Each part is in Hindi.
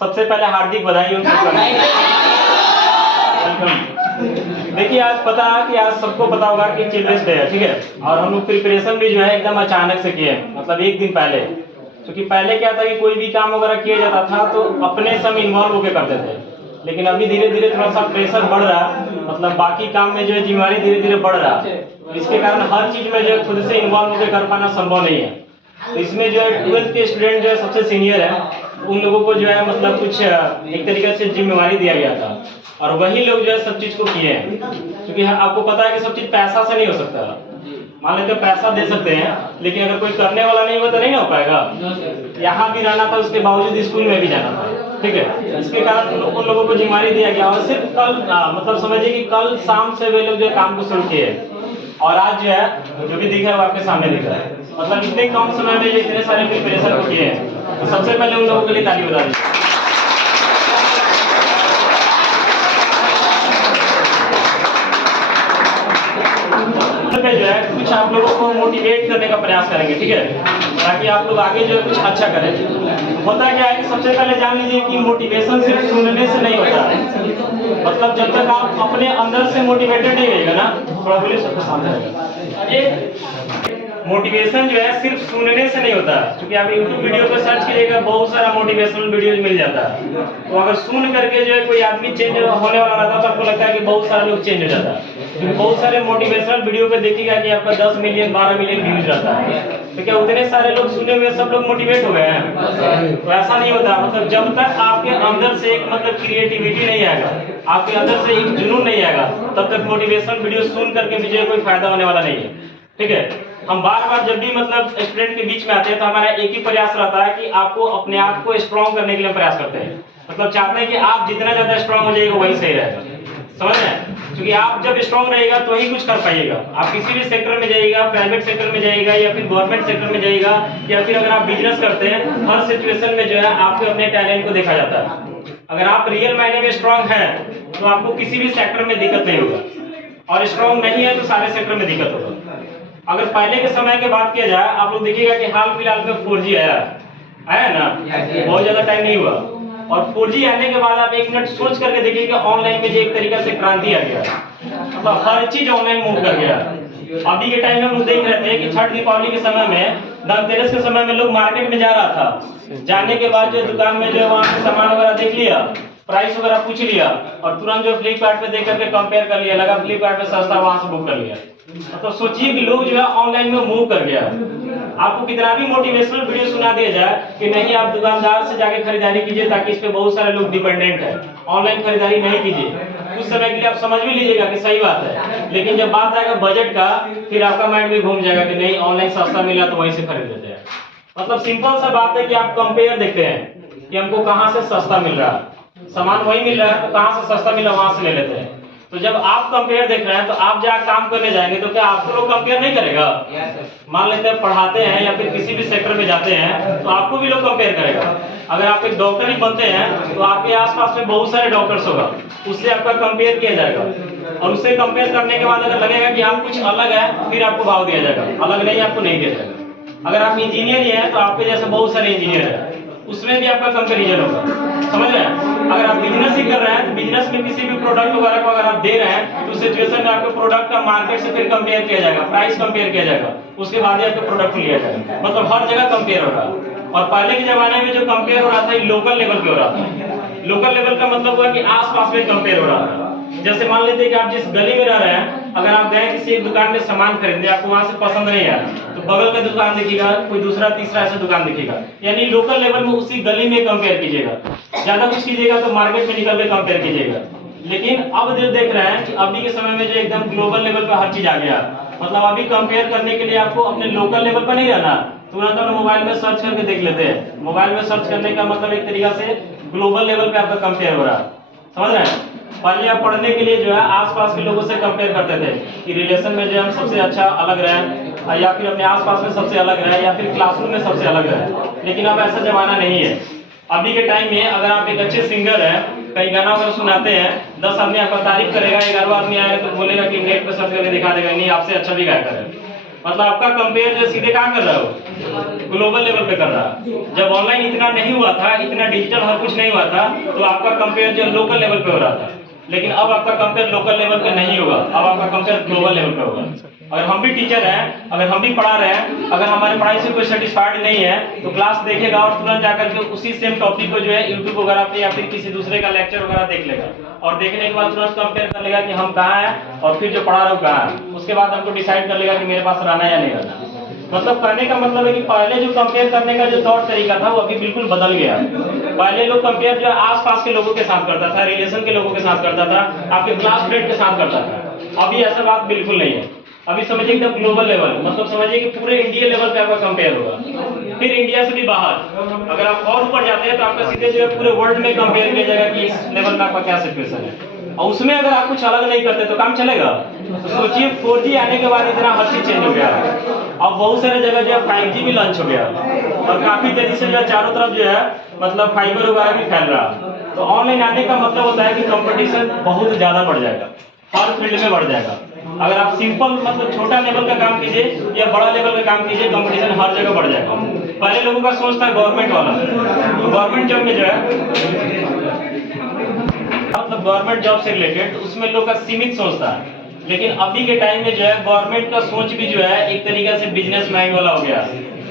सबसे पहले हार्दिक बधाई हो वेलकम। देखिए आज पता है कि आज सबको पता होगा कि चिल्ड्रंस डे है, ठीक है। और हम लोग प्रिपरेशन भी जो है एकदम अचानक से किए, मतलब एक दिन पहले। क्योंकि पहले क्या था कि कोई भी काम वगैरह किया जाता था तो अपने सब इन्वॉल्व होकर करते थे, लेकिन अभी धीरे धीरे थोड़ा सा प्रेशर बढ़ रहा है, मतलब बाकी काम में जो है जिम्मेवारी धीरे धीरे बढ़ रहा है। इसके कारण हर चीज में जो है खुद से इन्वॉल्व होकर कर पाना संभव नहीं है। तो इसमें जो है 12th के स्टूडेंट जो है सबसे सीनियर है, उन लोगों को जो है मतलब कुछ एक तरीके से जिम्मेवारी दिया गया था और वही लोग जो है सब चीज को किए हैं। क्योंकि आपको पता है कि सब चीज पैसा से नहीं हो सकता। मान लेते पैसा दे सकते हैं, लेकिन अगर कोई करने वाला नहीं हुआ तो नहीं ना हो पाएगा। यहाँ भी रहना था, उसके बावजूद स्कूल में भी जाना था, ठीक है। इसके कारण उन लोगों को जिम्मेवारी दिया गया और सिर्फ कल मतलब समझिए कि कल शाम से वे लोग जो काम को शुरू किए और आज जो है जो भी दिख रहा है वो आपके सामने दिख रहा है। मतलब इतने कम समय में जो इतने सारे प्रिपरेशन को किए हैं, तो सबसे पहले उन लोगों के लिए ताली बजा दीजिए। जो है कुछ आप लोगों को मोटिवेट करने का प्रयास करेंगे, ठीक है, ताकि आप लोग आगे जो है कुछ अच्छा करें। होता क्या है कि सबसे पहले जान लीजिए कि मोटिवेशन सिर्फ सुनने से नहीं होता है। मतलब जब तक आप अपने अंदर से मोटिवेटेड नहीं रहेगा ना, थोड़ा बोलिए सबके सामने मोटिवेशन जो है सिर्फ सुनने से नहीं होता, क्योंकि आप YouTube वीडियो पर सर्च कीजिएगा बहुत सारा मोटिवेशनल वीडियोज मिल जाता है। तो अगर सुन करके जो है कोई आदमी चेंज होने वाला रहता है तो आपको लगता है कि बहुत सारे लोग चेंज हो जाता है। क्योंकि बहुत सारे मोटिवेशनल वीडियो पे देखिएगा कि आपका 10 मिलियन 12 मिलियन व्यूज रहता है। तो क्या उतने सारे लोग सुने हुए सब लोग मोटिवेट हो गए हैं? तो ऐसा नहीं होता। मतलब जब तक आपके अंदर से एक मतलब क्रिएटिविटी नहीं आएगा, आपके अंदर से एक जुनून नहीं आएगा, तब तक मोटिवेशनल वीडियो सुन करके भी कोई फायदा होने वाला नहीं है, ठीक है। हम बार बार जब भी मतलब स्टूडेंट के बीच में आते हैं तो हमारा एक ही प्रयास रहता है कि आपको अपने आप को स्ट्रॉन्ग करने के लिए प्रयास करते हैं। मतलब चाहते हैं कि आप जितना ज्यादा स्ट्रॉन्ग हो जाएगा वही सही रहेगा, समझ रहे हैं। क्योंकि आप जब स्ट्रॉन्ग रहेगा तो ही कुछ कर पाइएगा। आप किसी भी सेक्टर में जाइएगा, प्राइवेट सेक्टर में जाइएगा या फिर गवर्नमेंट सेक्टर में जाइएगा या फिर अगर आप बिजनेस करते हैं, हर सिचुएशन में जो है आपको अपने टैलेंट को देखा जाता है। अगर आप रियल मायने में स्ट्रॉन्ग हैं तो आपको किसी भी सेक्टर में दिक्कत नहीं होगा, और स्ट्रॉन्ग नहीं है तो सारे सेक्टर में दिक्कत होगा। अगर पहले के समय की बात किया जाए, आप लोग देखिएगा कि हाल फिलहाल में 4G आया ना, बहुत ज्यादा टाइम नहीं हुआ। और 4G आने के बाद आप एक मिनट सोच करके देखिए कि ऑनलाइन में जो एक तरीका से क्रांति आ गया, मतलब हर चीज ऑनलाइन मूव कर गया। अभी के टाइम में हम लोग देख रहे थे कि छठ दीपावली के समय में, धनतेरस के समय में लोग मार्केट में जा रहा था, जाने के बाद जो दुकान में जो है वहाँ से सामान वगैरह देख लिया, प्राइस वगैरह पूछ लिया और तुरंत जो फ्लिपकार्ट पे देख करके कंपेयर कर लिया, लगा फ्लिपकार्ट पे सस्ता, वहां से बुक कर लिया। तो सोचिए कि लोग जो है ऑनलाइन में मूव कर गया। आपको कितना भी मोटिवेशनल वीडियो सुना दिया जाए कि नहीं आप दुकानदार से जाके खरीदारी कीजिए, ताकि इस पे बहुत सारे लोग डिपेंडेंट है, ऑनलाइन खरीदारी नहीं कीजिए, कुछ समय के लिए आप समझ भी लीजिएगा कि सही बात है, लेकिन जब बात आएगा बजट का, फिर आपका माइंड भी घूम जाएगा कि नहीं ऑनलाइन सस्ता मिला तो वहीं से खरीद लेते हैं। मतलब सिंपल सा बात है कि आप कंपेयर देखते हैं कि हमको कहाँ से सस्ता मिल रहा है, सामान वही मिल रहा है तो कहाँ से सस्ता मिला वहां से ले लेते हैं। तो जब आप कंपेयर देख रहे हैं तो आप जहाँ काम करने जाएंगे तो क्या आपको लोग कंपेयर नहीं करेगा? मान लेते हैं पढ़ाते हैं या फिर किसी भी सेक्टर में जाते हैं तो आपको भी लोग कंपेयर करेगा। अगर आप एक डॉक्टर ही बनते हैं तो आपके आसपास में बहुत सारे डॉक्टर्स होगा, उससे आपका कंपेयर किया जाएगा और उससे कंपेयर करने के बाद अगर लगेगा कि आप कुछ अलग है फिर आपको भाव दिया जाएगा, अलग नहीं आपको नहीं दिया जाएगा। अगर आप इंजीनियर ही हैं तो आपके जैसे बहुत सारे इंजीनियर हैं, उसमें भी आपका कंपैरिजन होगा, समझ रहे हैं। अगर आप बिजनेस ही कर रहे हैं तो बिजनेस में किसी भी प्रोडक्ट वगैरह को अगर आप दे रहे हैं तो उस सिचुएशन में आपके प्रोडक्ट का मार्केट से फिर कंपेयर किया जाएगा, प्राइस कंपेयर किया जाएगा, उसके बाद ही आपका प्रोडक्ट लिया जाएगा। मतलब हर जगह कंपेयर हो रहा है। और पहले के जमाने में जो कंपेयर हो रहा था लोकल लेवल पे हो रहा था। लोकल लेवल का मतलब हुआ कि आसपास में कंपेयर हो रहा था। जैसे मान लेते हैं कि आप जिस गली में रह रहे हैं, अगर आप गए किसी एक दुकान में सामान खरीदने, आपको वहां से पसंद नहीं आया तो बगल का दुकान दिखेगा, कोई दूसरा तीसरा ऐसा दुकान दिखेगा, यानी लोकल लेवल में उसी गली में कंपेयर कीजिएगा। ज्यादा कुछ कीजिएगा तो मार्केट में निकल के कंपेयर कीजिएगा। लेकिन अब जो देख रहे हैं कि अभी के समय में जो एकदम ग्लोबल लेवल पर हर चीज आ गया, मतलब अभी कंपेयर करने के लिए आपको अपने लोकल लेवल पर नहीं रहना, तुरंत आप मोबाइल में सर्च करके देख लेते हैं। मोबाइल में सर्च करने का मतलब एक तरीका से ग्लोबल लेवल पे आपका कंपेयर हो रहा है, समझ रहे हैं। पहले आप पढ़ने के लिए जो है आसपास के लोगों से कंपेयर करते थे कि रिलेशन में जो हम सबसे अच्छा अलग रहे, या फिर अपने आसपास में सबसे अलग रहे, या फिर क्लासरूम में सबसे अलग रहे। लेकिन अब ऐसा जमाना नहीं है। अभी के टाइम में अगर आप एक अच्छे सिंगर हैं, कहीं गाना वगैरह सुनाते हैं, 10 आदमी आपका तारीफ करेगा, 11वां आदमी आएगा तो बोलेगा कि नेट पे सर्च करके दिखा देगा नहीं आपसे अच्छा भी गायक है। मतलब आपका कंपेयर जो सीधे कहाँ कर रहा हो, ग्लोबल लेवल पे कर रहा। जब ऑनलाइन इतना नहीं हुआ था, इतना डिजिटल हर कुछ नहीं हुआ था, तो आपका कंपेयर जो लोकल लेवल पे हो रहा था। लेकिन अब आपका कंपेयर लोकल लेवल पे नहीं होगा, अब आपका कंपेयर ग्लोबल लेवल पे होगा। अगर हम भी टीचर हैं, अगर हम भी पढ़ा रहे हैं, अगर हमारे पढ़ाई से कोई सेटिस्फाइड नहीं है तो क्लास देखेगा और तुरंत जाकर के उसी सेम टॉपिक को जो है यूट्यूब वगैरह पे या फिर किसी दूसरे का लेक्चर वगैरह देख लेगा, और देखने के बाद तुरंत कंपेयर कर लेगा कि हम कहाँ हैं और फिर जो पढ़ा रहा हूँ कहाँ है। उसके बाद हमको डिसाइड कर लेगा कि मेरे पास रहना या नहीं रहना। मतलब कहने का मतलब है कि पहले जो कंपेयर करने का जो तौर तरीका था वो अभी बिल्कुल बदल गया। पहले लोग कंपेयर जो आसपास के लोगों के साथ करता था, रिलेशन के लोगों के साथ करता था, आपके क्लासमेट के साथ करता था। अभी ऐसा बात बिल्कुल नहीं है। अभी समझिए एकदम ग्लोबल लेवल, मतलब समझिए कि पूरे इंडिया लेवल पे आपका कंपेयर होगा। फिर इंडिया से भी बाहर अगर आप और ऊपर जाते हैं तो आपका सीधे जो है पूरे वर्ल्ड में कंपेयर किया जाएगा कि इस लेवल में आपका क्या सिचुएशन है। और उसमें अगर आप कुछ अलग नहीं करते तो काम चलेगा। तो सोचिए 4G आने के बाद इतना हर चीज चेंज हो गया। अब बहुत सारे जगह जो है 5G भी लॉन्च हो गया और काफी तेजी से जो है चारों तरफ जो है मतलब फाइबर वगैरह भी फैल रहा। तो ऑनलाइन आने का मतलब होता है कि कंपटीशन बहुत ज्यादा बढ़ जाएगा, हर फील्ड में बढ़ जाएगा। अगर आप सिंपल मतलब छोटा लेवल का काम कीजिए या बड़ा लेवल का काम कीजिए, कंपटीशन हर जगह बढ़ जाएगा। पहले लोगों का सोच था गवर्नमेंट वाला, तो गवर्नमेंट जॉब में जो है मतलब गवर्नमेंट जॉब से रिलेटेड उसमें लोग का सीमित सोच था। लेकिन अभी के टाइम में जो है गवर्नमेंट का सोच भी जो है एक तरीके से बिजनेस माइंड वाला हो गया।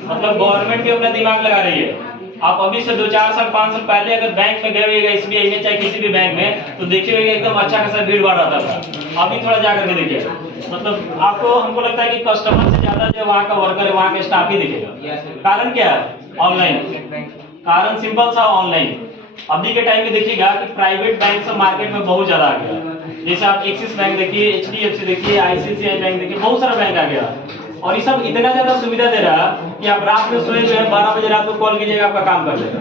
मतलब गवर्नमेंट भी अपना दिमाग लगा रही है। आप अभी से 2-4 साल 5 साल पहले अगर बैंक में गए हुए SBI में चाहे किसी भी बैंक में तो देखिएगा एकदम अच्छा खासा भीड़ भाड़ आता था। अभी थोड़ा जाकर के देखिए, मतलब आपको हमको लगता है कि कस्टमर से ज्यादा जो वहाँ का वर्कर है वहाँ का स्टाफ ही दिखेगा। कारण क्या है? ऑनलाइन। कारण सिंपल सा ऑनलाइन। अभी के टाइम में देखिएगा कि प्राइवेट बैंक सब मार्केट में बहुत ज्यादा आ गया। जैसे आप एक्सिस बैंक देखिए, HDFC देखिए, ICICI बैंक देखिए, बहुत सारा बैंक आ गया। और ये सब इतना ज्यादा सुविधा दे रहा है कि आप रात में सोए जो है 12 बजे रात को कॉल कीजिएगा आपका काम कर देगा।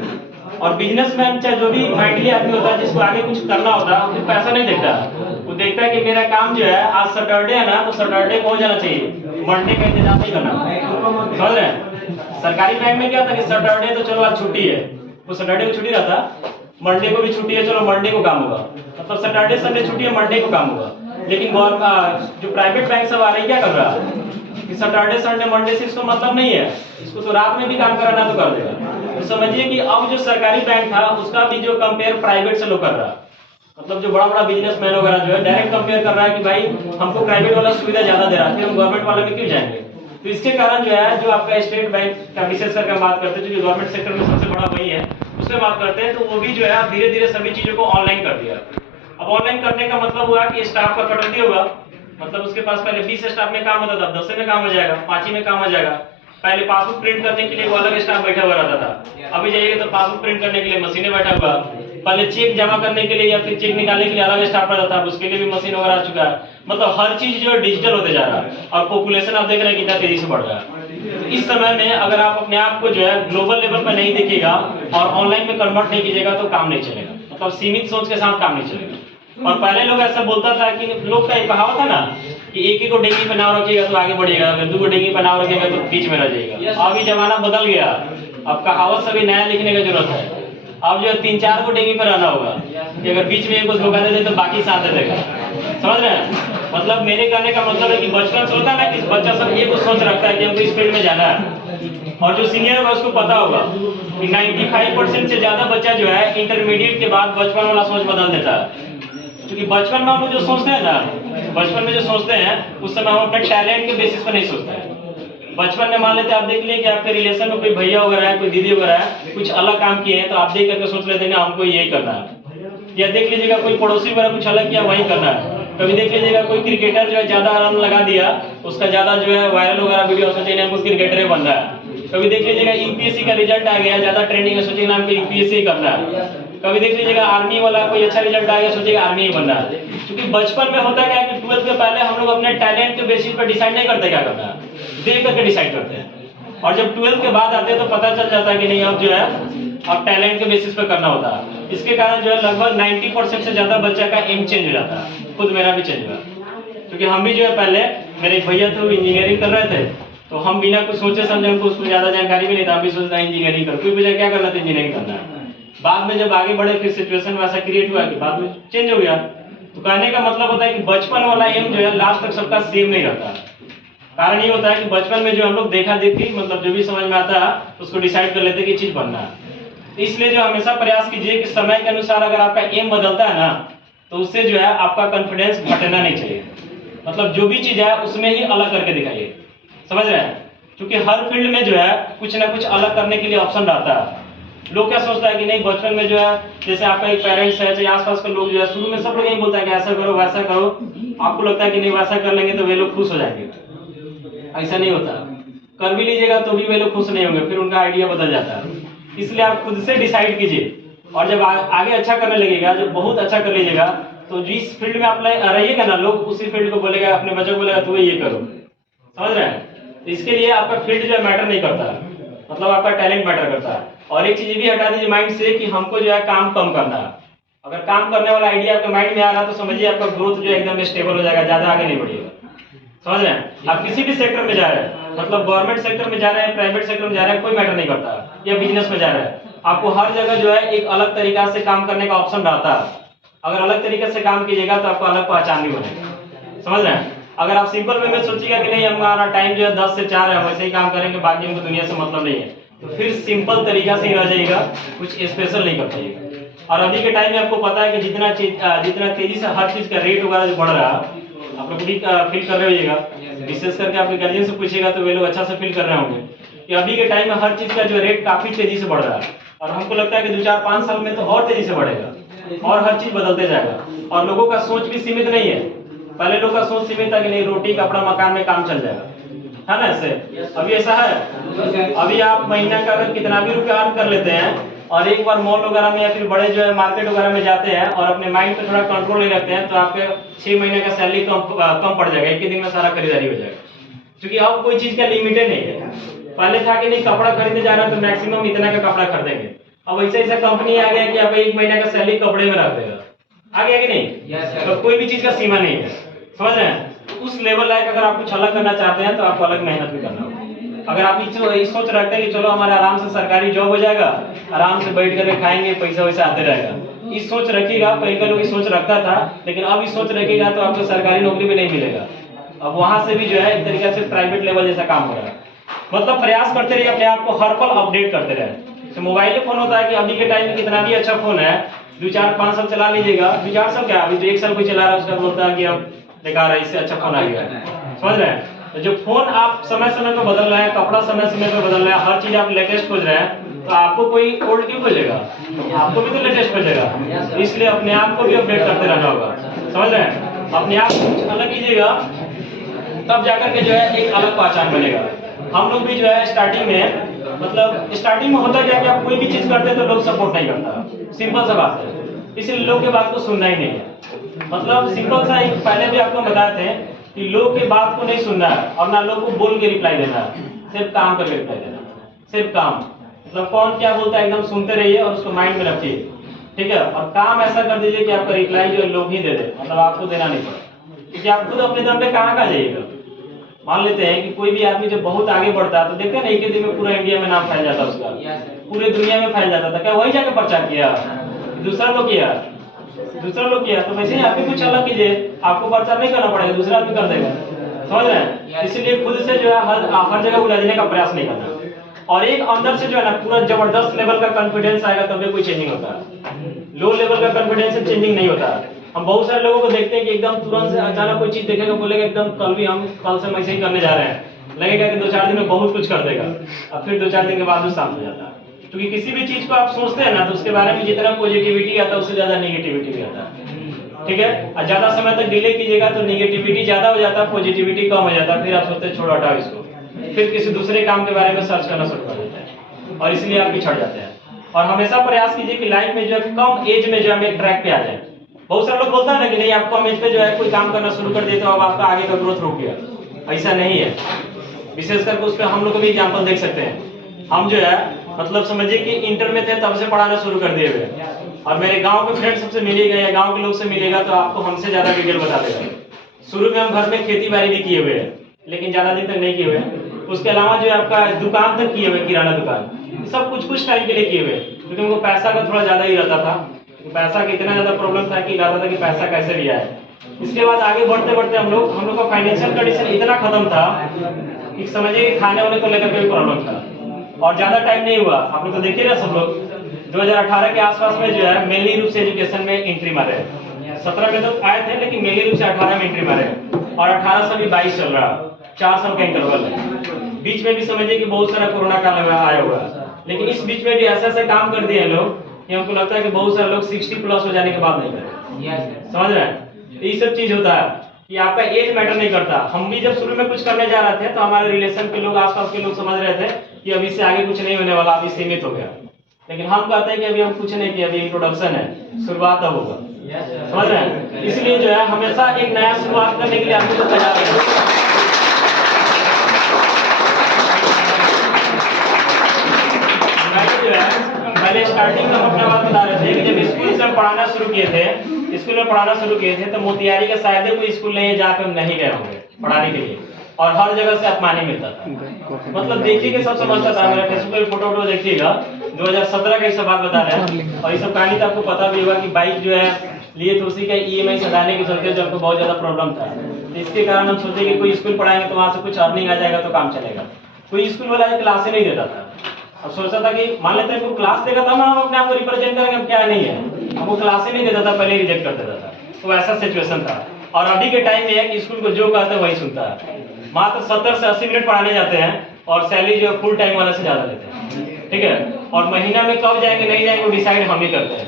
और बिजनेसमैन चाहे जो भी माइंडली आदमी होता है जिसको आगे कुछ करना होता है वो पैसा नहीं देखता, वो देखता है कि मेरा काम जो है आज सैटरडे है ना तो सैटरडे को हो जाना चाहिए, मंडे का इंतजार नहीं करना। समझ रहे हैं? सरकारी बैंक में क्या था कि सैटरडे तो चलो आज छुट्टी है, वो सैटरडे को छुट्टी रहता, मंडे को भी छुट्टी है, चलो मंडे को काम होगा। मतलब सैटरडे संडे छुट्टी है, मंडे को काम होगा। लेकिन जो प्राइवेट बैंक सब आ रही क्या कर रहा है कि सैटरडे संडे मंडे से इसको मतलब नहीं है, इसको तो रात में भी काम कराना तो कर देगा। तो समझिए कि अब जो सरकारी बैंक था उसका भी जो कंपेयर प्राइवेट से लोग कर रहा है। मतलब जो बड़ा बड़ा बिजनेसमैन वगैरह जो है डायरेक्ट कंपेयर कर रहा है कि भाई हमको प्राइवेट वाला सुविधा ज्यादा दे रहा है, फिर हम गवर्नमेंट वाले में क्यों जाएंगे। तो इसके कारण जो है जो आपका स्टेट बैंक का विशेष करके बात करते हैं, जो गवर्नमेंट सेक्टर में सबसे बड़ा वही है, उससे बात करते हैं, तो वो भी जो है धीरे धीरे सभी चीजों को ऑनलाइन कर दिया। अब ऑनलाइन करने का मतलब हुआ कि स्टाफ का कटौती होगा। मतलब उसके पास पहले 20 स्टाफ में काम होता था, 10 में काम हो जाएगा, 5 में काम हो जाएगा। पहले पासबुक प्रिंट करने के लिए वो अलग स्टाफ बैठा हुआ रहता था, अभी जाइएगा तो पासबुक प्रिंट करने के लिए मशीनें बैठा हुआ। पहले चेक जमा करने के लिए या फिर चेक निकालने के लिए अलग स्टाफ रहता था, उसके लिए भी मशीन वगैरह आ चुका है। मतलब हर चीज जो है डिजिटल होते जा रहा है और पॉपुलेशन आप देख रहे हैं कितना तेजी से बढ़ रहा है। तो इस समय में अगर आप अपने आप को जो है ग्लोबल लेवल पर नहीं देखिएगा और ऑनलाइन में कन्वर्ट नहीं कीजिएगा तो काम नहीं चलेगा। मतलब सीमित सोच के साथ काम नहीं चलेगा। और पहले लोग ऐसा बोलता था कि लोग का एक कहावत है ना कि एक ही को डेंगी पे नाव रखिएगा तो आगे बढ़ेगा, अगर 2 को डेंगी पे नाव रखेगा तो बीच में रह जाएगा। अभी जमाना बदल गया, अब कहावत सभी नया लिखने की जरूरत है। अब जो है 3-4 को डेंगी पे रहना होगा कि अगर बीच में एक को धोखा दे दे तो बाकी साथ दे देगा। समझ रहे हैं? मतलब मेरे कहने का मतलब है कि बचपन से होता है ना कि बच्चा सब ये सोच रखता है कि हमको इस फील्ड में जाना है, और जो सीनियर होगा उसको पता होगा कि 95% से ज्यादा बच्चा जो है इंटरमीडिएट के बाद बचपन वाला सोच बदल देता है। क्योंकि बचपन में हम लोग जो सोचते हैं ना, बचपन में जो सोचते हैं उस समय हम अपने टैलेंट के बेसिस पर नहीं सोचते हैं। बचपन में मान लेते आप देख लिए कि आपके रिलेशन में कोई भैया वगैरह है, कोई दीदी वगैरह है, कुछ अलग काम किए हैं तो आप देख करके सोच लेते हैं ना हमको यही करना है। या देख लीजिएगा कोई पड़ोसी वगैरह कुछ अलग किया वही करना है। कभी देख लीजिएगा कोई क्रिकेटर जो है ज्यादा रन लगा दिया, उसका ज्यादा जो है वायरल वगैरह वीडियो सोचेंगे हमको क्रिकेटर ही बनना है। कभी देख लीजिएगा यूपीएससी का रिजल्ट आ गया, ज्यादा ट्रेंडिंग है, सोचेंगे हमको यूपीएससी करना है। कभी देख लीजिएगा आर्मी वाला कोई अच्छा रिजल्ट आ गया, सोचेगा आर्मी ही बनना है। क्योंकि बचपन में होता क्या है कि 12th के पहले हम लोग अपने टैलेंट के बेसिस पर डिसाइड नहीं करते क्या करना है, देख करके डिसाइड करते हैं। और जब 12th के बाद आते हैं तो पता चल जाता है कि नहीं अब जो है अब टैलेंट के बेसिस पर करना होता है। इसके कारण जो है लगभग 90% से ज्यादा बच्चा का एम चेंज हो जाता है। खुद मेरा भी चेंज हुआ, क्योंकि हम भी जो है पहले मेरे भैया थे इंजीनियरिंग कर रहे थे, तो हम बिना कुछ सोचे समझे, हमको उसको ज्यादा जानकारी भी नहीं था, हम भी सोचता इंजीनियरिंग कर, कोई वजह क्या करना था इंजीनियरिंग करना है। बाद में जब आगे बढ़े फिर सिचुएशन वैसा क्रिएट हुआ कि बाद में चेंज हो गया। तो कहने का मतलब होता है कि बचपन वाला एम जो है लास्ट तक सबका सेम नहीं रहता। कारण ये होता है कि बचपन में जो हम लोग देखा देखी मतलब जो भी समझ में आता है उसको डिसाइड कर लेते हैं कि चीज बनना है। इसलिए जो हमेशा प्रयास कीजिए कि समय के अनुसार अगर आपका एम बदलता है ना तो उससे जो है आपका कॉन्फिडेंस घटना नहीं चाहिए। मतलब जो भी चीज है उसमें ही अलग करके दिखाइए, समझ रहे हैं? क्योंकि हर फील्ड में जो है कुछ ना कुछ अलग करने के लिए ऑप्शन रहता है। लोग क्या सोचता है कि नहीं बचपन में जो है जैसे आपका एक पेरेंट्स है चाहे आसपास के लोग जो है शुरू में सब लोग यही बोलता है कि ऐसा करो वैसा करो, आपको लगता है कि नहीं वैसा कर लेंगे तो वे लोग खुश हो जाएंगे। ऐसा नहीं होता, कर भी लीजिएगा तो भी वे लोग खुश नहीं होंगे, फिर उनका आइडिया बदल जाता है। इसलिए आप खुद से डिसाइड कीजिए और जब आगे अच्छा करने लगेगा, जब बहुत अच्छा कर लीजिएगा तो जिस फील्ड में आप रहिएगा ना लोग उसी फील्ड को बोलेगा, अपने बच्चों को बोलेगा तो ये करो, समझ रहे हैं? तो इसके लिए आपका फील्ड जो है मैटर नहीं करता, मतलब आपका टैलेंट मैटर करता है। और एक चीज ये भी हटा दीजिए माइंड से कि हमको जो है काम कम करना है। अगर काम करने वाला आइडिया आपके माइंड में आ रहा है तो समझिए आपका ग्रोथ जो है एकदम स्टेबल हो जाएगा, ज्यादा आगे नहीं बढ़िएगा, समझ रहे हैं? आप किसी भी सेक्टर में जा रहे हैं, मतलब गवर्नमेंट सेक्टर में जा रहे हैं, प्राइवेट सेक्टर में जा रहे हैं, कोई मैटर नहीं करता, या बिजनेस में जा रहे हैं, आपको हर जगह जो है एक अलग तरीका से काम करने का ऑप्शन रहता है। अगर अलग तरीके से काम कीजिएगा तो आपको अलग पहचान भी बनेगा, समझ रहे हैं? अगर आप सिंपल वे में सोचिएगा कि नहीं हमारा टाइम जो है 10 से 4 है वैसे ही काम करेंगे, बाकी हमको दुनिया से मतलब नहीं है, तो फिर सिंपल तरीका से ही रह जाएगा, कुछ स्पेशल नहीं कर पाइएगा। और अभी के टाइम में आपको पता है कि जितना तेजी से हर चीज का रेट वगैरह जो बढ़ रहा है, आप लोग भी फील कर रहे होइएगा, विशेष करके आपके गार्जियन से पूछिएगा तो वे लोग अच्छा से फील कर रहे होंगे कि अभी के टाइम में हर चीज का जो रेट काफी तेजी से बढ़ रहा है। और हमको लगता है कि 2-4-5 साल में तो और तेजी से बढ़ेगा और हर चीज बदलते जाएगा। और लोगों का सोच भी सीमित नहीं है, पहले लोग का सोच सीमित था कि नहीं रोटी कपड़ा मकान में काम चल जाएगा, है ना? ऐसे अभी ऐसा है, अभी आप महीना का अगर कितना भी रुपया अर्न कर लेते हैं और एक बार मॉल वगैरह में या फिर बड़े जो है मार्केट वगैरह में जाते हैं और अपने माइंड पे थोड़ा कंट्रोल नहीं रखते हैं तो आपके 6 महीने का सैलरी कम पड़ जाएगा, एक ही दिन में सारा खरीदारी हो जाएगा। क्योंकि अब कोई चीज का लिमिट नहीं है। पहले था कि नहीं कपड़ा खरीदने जाना तो मैक्सिमम इतना का कपड़ा खरीदेंगे, अब ऐसा ऐसा कंपनी आ गया कि आप 1 महीने का सैलरी कपड़े में रख देगा, आ गया कि नहीं? तो कोई भी चीज का सीमा नहीं है, समझ रहे हैं? तो उस लेवल लाइक अगर आप कुछ अलग करना चाहते हैं तो आपको अलग मेहनत भी करना होगा। अगर आप इस सोच रखते हैं कि चलो हमारा आराम से सरकारी जॉब हो जाएगा, आराम से बैठ करके खाएंगे, पैसा वैसा आते रहेगा, इस सोच रखिएगा। पहले का लोग इस सोच रखता था, लेकिन अब इस सोच रखिएगा तो आपको सरकारी नौकरी भी नहीं मिलेगा। अब वहां से भी जो है एक तरीके से प्राइवेट लेवल जैसा काम हो रहा है। मतलब प्रयास करते रहिए, अपने आप को हर पल अपडेट करते रहे। तो मोबाइल फोन होता है कि अभी के टाइम में कितना भी अच्छा फोन है 2-4-5 साल चला लीजिएगा, 2-4 साल क्या अभी तो 1 साल कोई चला रहा है उसका बोलता है कि अब बेकार है, इससे अच्छा फोन आ गया, समझ रहे हैं? तो जो फोन आप समय समय पर बदल रहे हैं, कपड़ा समय समय पर बदल रहे हैं, हर चीज आप लेटेस्ट खोज रहे हैं, तो आपको कोई ओल्ड क्यों खोजेगा? आपको भी तो लेटेस्ट खोजेगा। इसलिए अपने आप को भी अपडेट करते रहना होगा, समझ रहे हैं? अपने आप को कुछ अलग कीजिएगा तब जाकर के जो है एक अलग पहचान बनेगा। हम लोग भी जो है स्टार्टिंग में मतलब स्टार्टिंग में होता क्या कि आप कोई भी चीज करते हैं तो लोग सपोर्ट नहीं करता, सिंपल सा बात है, इसलिए लोग के बात को सुनना ही नहीं है। मतलब सिंपल सा एक पहले भी आपको बताए थे कि लोग के बात को नहीं सुनना है और ना लोग को बोल के रिप्लाई देना है, सिर्फ काम करके रिप्लाई देना है, सिर्फ काम। मतलब कौन क्या बोलता है एकदम सुनते रहिए और उसको माइंड में रखिए, ठीक है? और काम ऐसा कर दीजिए कि आपका रिप्लाई जो लोग ही दे दे, मतलब आपको देना नहीं पड़े, क्योंकि आप खुद अपने दम पे कहाँ जाइएगा। मान लेते हैं कि कोई भी आदमी जब बहुत आगे बढ़ता है तो देखते हैं ना एक ही दिन में पूरा इंडिया में नाम फैल जाता है उसका, पूरे दुनिया में फैल जाता था, क्या वही जाके प्रचार किया? दूसरा लोग किया तो वैसे ही आप भी कुछ अलग कीजिए, आपको प्रचार नहीं करना पड़ेगा, दूसरा आदमी कर देगा, समझ रहे हैं? इसलिए खुद से जो है हर जगह उलझने का प्रयास नहीं करना, और एक अंदर से जो है ना पूरा जबरदस्त लेवल का कॉन्फिडेंस आएगा तब भी कोई चेंजिंग होता है। लो लेवल का कॉन्फिडेंस से चेंजिंग नहीं होता है। हम बहुत सारे लोगों को देखते हैं कि एकदम तुरंत से अचानक कोई चीज देखेगा बोलेगा एकदम कल से हम ऐसे ही करने जा रहे हैं, लगेगा कि 2-4 दिन में बहुत कुछ कर देगा, अब फिर 2-4 दिन के बाद शांत हो जाता है। क्योंकि किसी भी चीज को आप सोचते हैं ना तो उसके बारे में जितना पॉजिटिविटी आता है उससे ज्यादा नेगेटिविटी भी आता है, ठीक है? और ज्यादा समय तक डिले कीजिएगा तो नेगेटिविटी ज्यादा हो जाता है, पॉजिटिविटी कम हो जाता है, फिर आप सोचते हैं छोड़ हटाओ इसको, फिर किसी दूसरे काम के बारे में सर्च करना शुरू कर देते हैं और इसलिए आप पिछड़ जाते हैं। और हमेशा प्रयास कीजिए कि लाइफ में जो है कम एज में जो है हम एक ट्रैक पे आ जाए। बहुत सारे लोग बोलता है ना कि नहीं आप कम एज पे जो है कोई काम करना शुरू कर देते हो अब आपका आगे का ग्रोथ रुक गया, ऐसा नहीं है। विशेष करके उस पर हम लोग भी एग्जाम्पल देख सकते हैं। हम जो है मतलब समझिए कि इंटर में थे तब से पढ़ाना शुरू कर दिए हुए, और मेरे गांव के फ्रेंड सबसे मिलेगा या गांव के लोग से मिलेगा तो आपको हमसे ज्यादा डिटेल बता देगा। शुरू में हम घर में खेती बाड़ी भी किए हुए हैं, लेकिन ज्यादा दिन तक नहीं किए हुए। उसके अलावा जो है आपका दुकान तक किए हुए, किराना दुकान, सब कुछ टाइम के लिए किए हुए, क्योंकि उनको पैसा का थोड़ा ज्यादा ही रहता था। पैसा का इतना ज्यादा प्रॉब्लम था कि लगता था कि पैसा कैसे भी आए, इसके बाद आगे बढ़ते बढ़ते हम लोग का फाइनेंशियल कंडीशन इतना खत्म था कि समझिए कि खाने वाने को लेकर कोई प्रॉब्लम था। और ज्यादा टाइम नहीं हुआ, आप लोग तो देखिए ना सब लोग 2018 के आसपास में जो है मेनली रूप से एजुकेशन में एंट्री मारे। 17 में तो आए थे लेकिन मेनली रूप से 18 में एंट्री मारे और 18 से भी 22 चल रहा, 4 साल का इंटरवल है। बीच में भी समझिए कि बहुत सारा कोरोना काल आया हुआ, लेकिन इस बीच में भी ऐसे काम कर दिए लोग कि हमको लगता है कि बहुत सारे लोग 60 प्लस हो जाने के बाद नहीं करें। समझ रहे हैं? ये सब चीज होता है कि आपका एज मैटर नहीं करता। हम भी जब शुरू में कुछ करने जा रहे थे तो हमारे रिलेशन के लोग, आसपास के लोग समझ रहे थे कि अभी से आगे कुछ नहीं होने वाला, अभी सीमित हो गया। लेकिन हम कहते हैं कि अभी हम कुछ नहीं किया, अभी इंट्रोडक्शन है, शुरुआत अब होगा। समझ रहे हैं? इसलिए जो है हमेशा एक नया शुरुआत करने के लिए आदमी को तैयार है। पहले स्टार्टिंग में हम अपना बात बता रहे थे कि जब स्कूल से हम पढ़ाना शुरू किए थे, स्कूल में पढ़ाना शुरू किए थे तो मोतिहारी का शायद कोई स्कूल नहीं है जहाँ पे हम नहीं गए होंगे पढ़ाने के लिए, और हर जगह से अपमान ही मिलता था। मतलब देखिए कि सब समझता था। मेरा फेसबुक पे फोटो देखिएगा, 2017 का ये सब बात बता रहे हैं। और ये सब कहानी तो आपको पता भी होगा कि बाइक जो है लिए तो उसी का EMI सदाने के चलते जब बहुत ज्यादा प्रॉब्लम था, तो इसके कारण हम सोचे कि कोई स्कूल पढ़ाएंगे तो वहाँ से कुछ अर्निंग आ जाएगा तो काम चलेगा। कोई स्कूल वाला क्लास ही नहीं देता था। अब सोचा था कि मान लेते हैं कोई क्लास देगा तब ना हम अपने आप को रिप्रेजेंट करेंगे, क्या नहीं है, अब वो क्लास ही नहीं देता था, पहले रिजेक्ट कर देता था। तो ऐसा सिचुएशन था। और अभी के टाइम में है कि स्कूल को जो कहते हैं वही सुनता है। मात्र 70 से 80 मिनट पढ़ाने जाते हैं और सैलरी जो फुल टाइम वाले से ज्यादा लेते हैं। ठीक है, और महीना में कब जाएंगे नहीं जाएंगे वो डिसाइड हम ही करते हैं।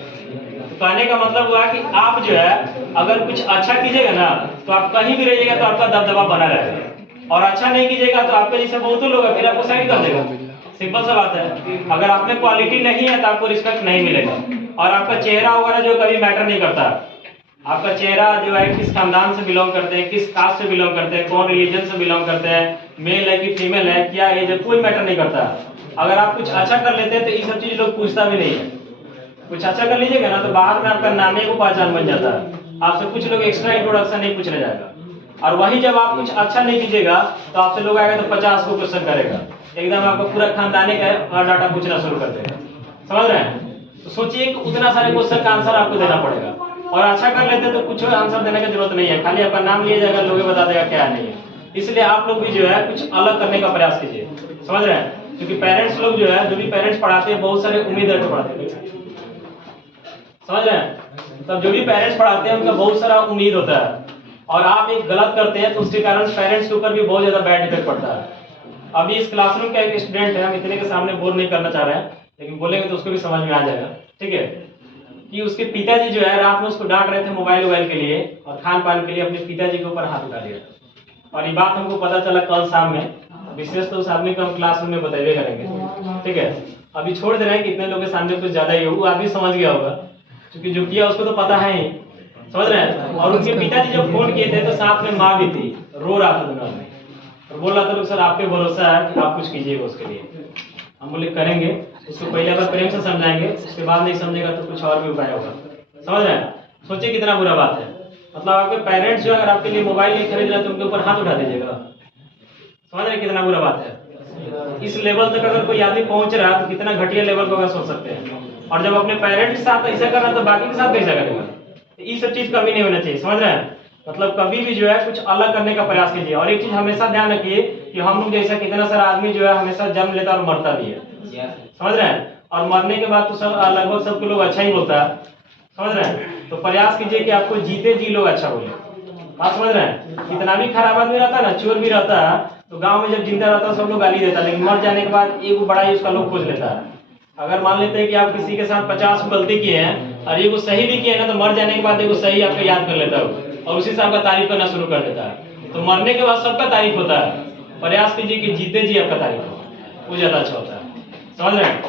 तो कहने का मतलब हुआ कि आप जो है अगर कुछ अच्छा कीजिएगा ना तो आप कहीं भी रहिएगा तो आपका दबदबा बना रहेगा, और अच्छा नहीं कीजिएगा तो आपके जैसे बहुत लोग फिर आपको साइड कर देगा। सिंपल सा बात है। अगर आप में क्वालिटी नहीं है तो आपको रिस्पेक्ट नहीं मिलेगा। और आपका चेहरा वगैरह जो कभी मैटर नहीं करता। आपका चेहरा जो है किस खानदान से बिलोंग करते हैं, किस कास्ट से बिलोंग करते हैं, कौन रिलीजन से बिलोंग करते हैं, मेल है कि फीमेल है, क्या एज है, कोई मैटर नहीं करता। अगर आप कुछ अच्छा कर लेते हैं तो ये सब चीज लोग पूछता भी नहीं है। कुछ अच्छा कर लीजिएगा ना तो बाहर में आपका नाम को पहचान बन जाता है। आपसे कुछ लोग एक्स्ट्रा इंट्रोडक्शन नहीं पूछने जाएगा। और वही जब आप कुछ अच्छा नहीं कीजिएगा तो आपसे लोग आएगा तो 50 को क्वेश्चन करेगा, एकदम आपको पूरा खानदानी का डाटा पूछना शुरू कर देगा। समझ रहे हैं? तो सोचिए कि उतना सारे क्वेश्चन का आंसर आपको देना पड़ेगा। और अच्छा कर लेते तो कुछ आंसर देने की जरूरत नहीं है, खाली आपका नाम लिया जाएगा, लोग बता देगा क्या नहीं है। इसलिए आप लोग भी जो है कुछ अलग करने का प्रयास कीजिए। समझ रहे हैं? क्योंकि पेरेंट्स लोग जो है, जो भी पेरेंट्स पढ़ाते हैं बहुत सारे उम्मीद रख पढ़ाते हैं। समझ रहे हैं? तब जो भी पेरेंट्स पढ़ाते हैं उनका बहुत सारा उम्मीद होता है, और आप एक गलत करते हैं तो उसके कारण पेरेंट्स के ऊपर भी बहुत ज्यादा बैड इफेक्ट पड़ता है। अभी इस क्लासरूम का एक स्टूडेंट है, हम इतने के सामने बोर नहीं करना चाह रहे हैं, लेकिन बोलेंगे तो उसको भी समझ में आ जाएगा। ठीक है, कि उसके पिताजी जो है रात में उसको डांट रहे थे मोबाइल के लिए और खान पान के लिए, अपने पिताजी के ऊपर हाथ उठा दिया। और ये बात हमको पता चला कल शाम में, विशेष तो उस आदमी को हम क्लासरूम में बताइए करेंगे। ठीक है, अभी छोड़ दे रहे हैं कि इतने लोगों के सामने कुछ ज्यादा ही हो, वो आदमी समझ गया होगा क्योंकि जो किया उसको तो पता है ही। समझ रहे हैं? और उनके पिताजी जब फोन किए थे तो साथ में माँ भी थी, रो रहा था दोनों में, और बोल रहा था सर आप पे भरोसा है कि आप कुछ कीजिएगा उसके लिए। हम बोले करेंगे, उसको पहले अगर प्रेम से समझाएंगे, उसके बाद नहीं समझेगा तो कुछ और भी उपाय होगा। समझ रहे हैं? सोचिए कितना बुरा बात है। मतलब आपके पेरेंट्स जो अगर आपके लिए मोबाइल नहीं खरीद रहे तो उनके ऊपर हाथ उठा दीजिएगा। समझ रहे हैं कितना बुरा बात है? इस लेवल तक अगर कोई आदमी पहुंच रहा है तो कितना घटिया लेवल को सोच सकते हैं। और जब अपने पेरेंट्स के साथ ऐसा कर रहा है तो बाकी के साथ कैसा करेगा? ये सब चीज कभी नहीं होना चाहिए। समझ रहे हैं? मतलब कभी भी जो है कुछ अलग करने का प्रयास कीजिए। और एक चीज हमेशा ध्यान रखिए कि हम लोग जैसा कितना सारा आदमी जो है हमेशा जन्म लेता और मरता भी है। समझ रहे हैं? और मरने के बाद तो सब लगभग सबके लोग अच्छा ही बोलता है। समझ रहे हैं? तो प्रयास कीजिए कि आपको जीते जी लोग अच्छा बोले। आप समझ रहे हैं? कितना भी खराब आदमी रहता है ना, चोर भी रहता है, तो गांव में जब जिंदा रहता है सब लोग गाली देता है, लेकिन मर जाने के बाद एक बड़ा ही उसका लोग खोज लेता है। अगर मान लेते हैं कि आप किसी के साथ 50 गलती किए हैं और एगो सही भी किए ना, तो मर जाने के बाद एगो सही आपको याद कर लेता है और उसी से आपका तारीफ करना शुरू कर देता है। तो मरने के बाद सबका तारीफ होता है। प्रयास कीजिए कि जीते जी आपका तारीफ हो, वो ज्यादा अच्छा होता है। समझ रहे हैं?